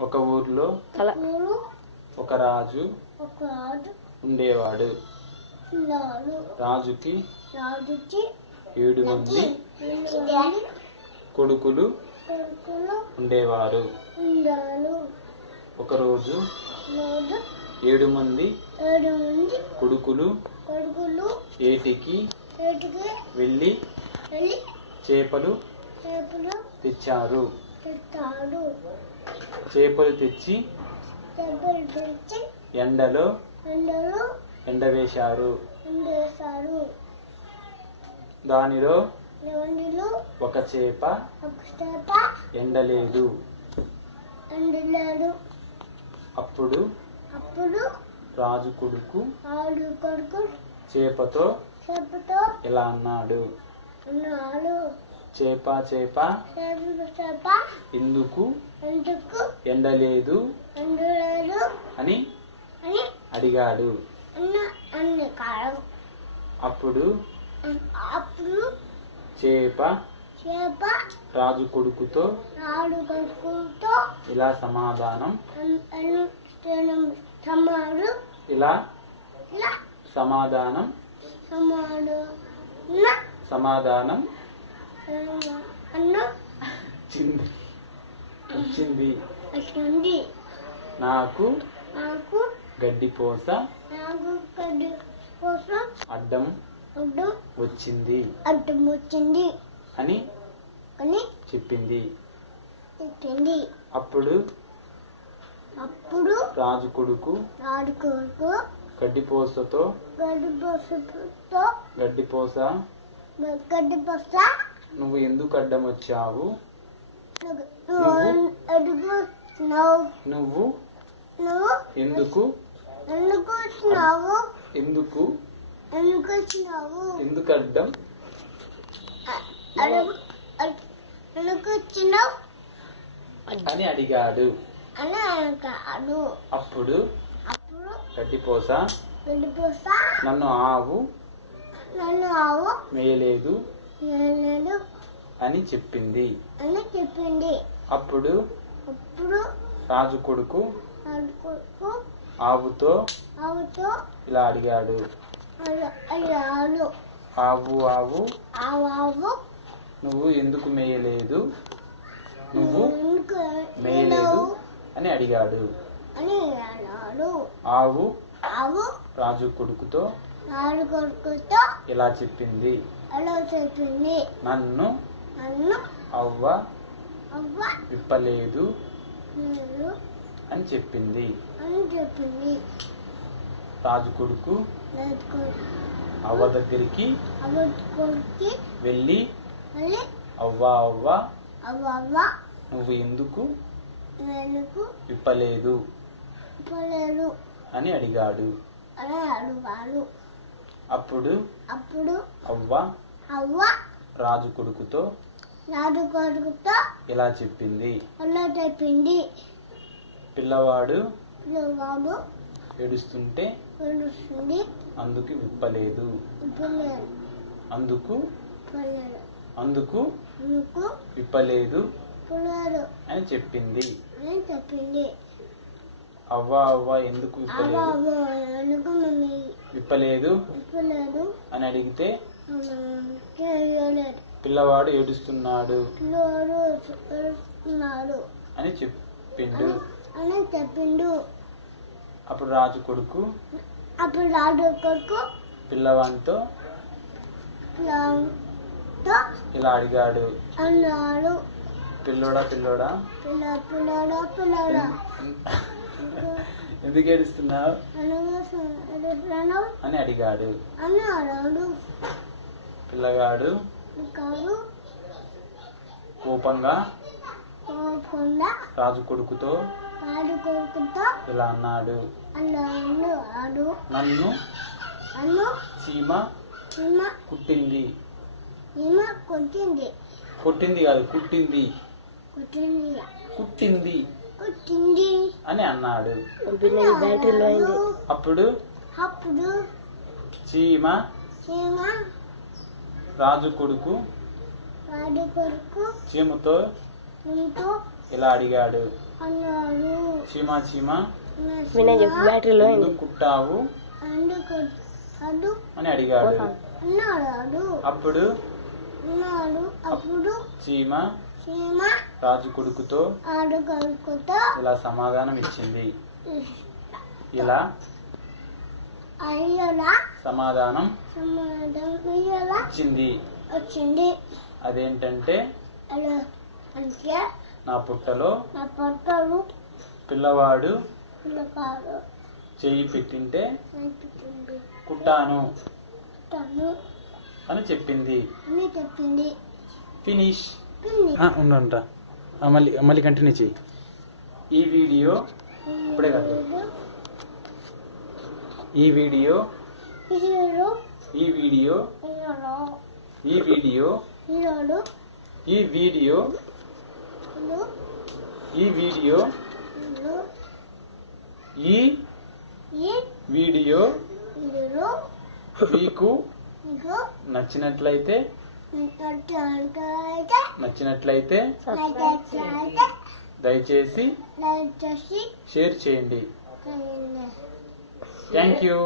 ఒక ఊర్లో ఒక రాజు ఉండేవాడు. రాజుకి 7 మంది కొడుకులు ఉండేవారు. ఒకరోజు 7 మంది కొడుకులు ఏటికి వెళ్ళి చేపలు తెచ్చారు. చేపలు తెచ్చి ఎండలో ఎండవేశారు. దానిలో ఒక చేప ఎండలేదు. అప్పుడు రాజు కొడుకు చేపతో ఇలా అన్నాడు, చేప చేప ఎందుకు ఎండలేదు అని అడిగాడు. అప్పుడు చేప రాజు కొడుకుతో ఇలా సమాధానం వచ్చింది. నాకు గడ్డిపోస అడ్డం వచ్చింది అని చెప్పింది. అప్పుడు రాజు కొడుకు గడ్డిపోస నువ్వు ఎందుకు అడ్డం వచ్చావు? నువ్వు ఎందుకు అడ్డం అని అడిగాడు. అప్పుడు గడ్డిపోస నన్ను ఆవు మేయలేదు అని చెప్పింది. అప్పుడు రాజు కొడుకు ఆవుతో ఇలా అడిగాడు, ఆవు నువ్వు ఎందుకు మేయలేదు అని అడిగాడు. ఆవు రాజు కొడుకుతో ఇలా చెప్పింది, నన్ను అవ్వ విప్పలేదు అని చెప్పింది. రాజు కొడుకు అవ్వ దగ్గరికి వెళ్ళి అవ్వ నువ్వు ఎందుకు విప్పలేదు అని అడిగాడు. అప్పుడు అవ్వ రాజు కొడుకుతో ఇలా చెప్పింది, పిల్లవాడు ఏడుస్తుంటే అందుకు విప్పలేదు, అందుకు విప్పలేదు అని చెప్పింది. అవ్వ ఎందుకు విప్పలేదు అని అడిగితే పిల్లవాడు ఏడుస్తున్నాడు అని చెప్పిండు. అప్పుడు రాజు కొడుకు పిల్లవాడితో ఇలా అడిగాడు, పిల్లోడా ఎందుకు ఏడుస్తున్నావు అని అడిగాడు. పిల్లగాడు కోపంగా రాజు కొడుకుతో ఇలా అన్నాడు, నన్ను చీమ కుట్టింది కాదు కుట్టింది అని అన్నాడు. అప్పుడు చీమ రాజు కొడుకు చీమతో ఇలా అడిగాడు, అన్నాడు. చీమా చీమా వినయ్ చెప్పు బ్యాటరీలో ఎందుకు కుట్టావు అని అడిగాడు. అన్నాడు. అప్పుడు చీమ రాజు కొడుకుతో ఇలా సమాధానం ఇచ్చింది. ఇలా సమాధానం ఇచ్చింది. అదేంటంటే నా పుట్టలో పిల్లవాడు చెయ్యి పెట్టింటే కుట్టాను అని చెప్పింది. ఫినిష్. ఉండంట మళ్ళీ కంటిన్యూ చెయ్యి. ఈ వీడియో ఇప్పుడే కాదు. ఈ వీడియో ఈ వీడియో ఈ వీడియో ఈ వీడియో ఈ వీడియో ఈ వీడియో మీకు నచ్చినట్లయితే దయచేసి షేర్ చేయండి. Thank you.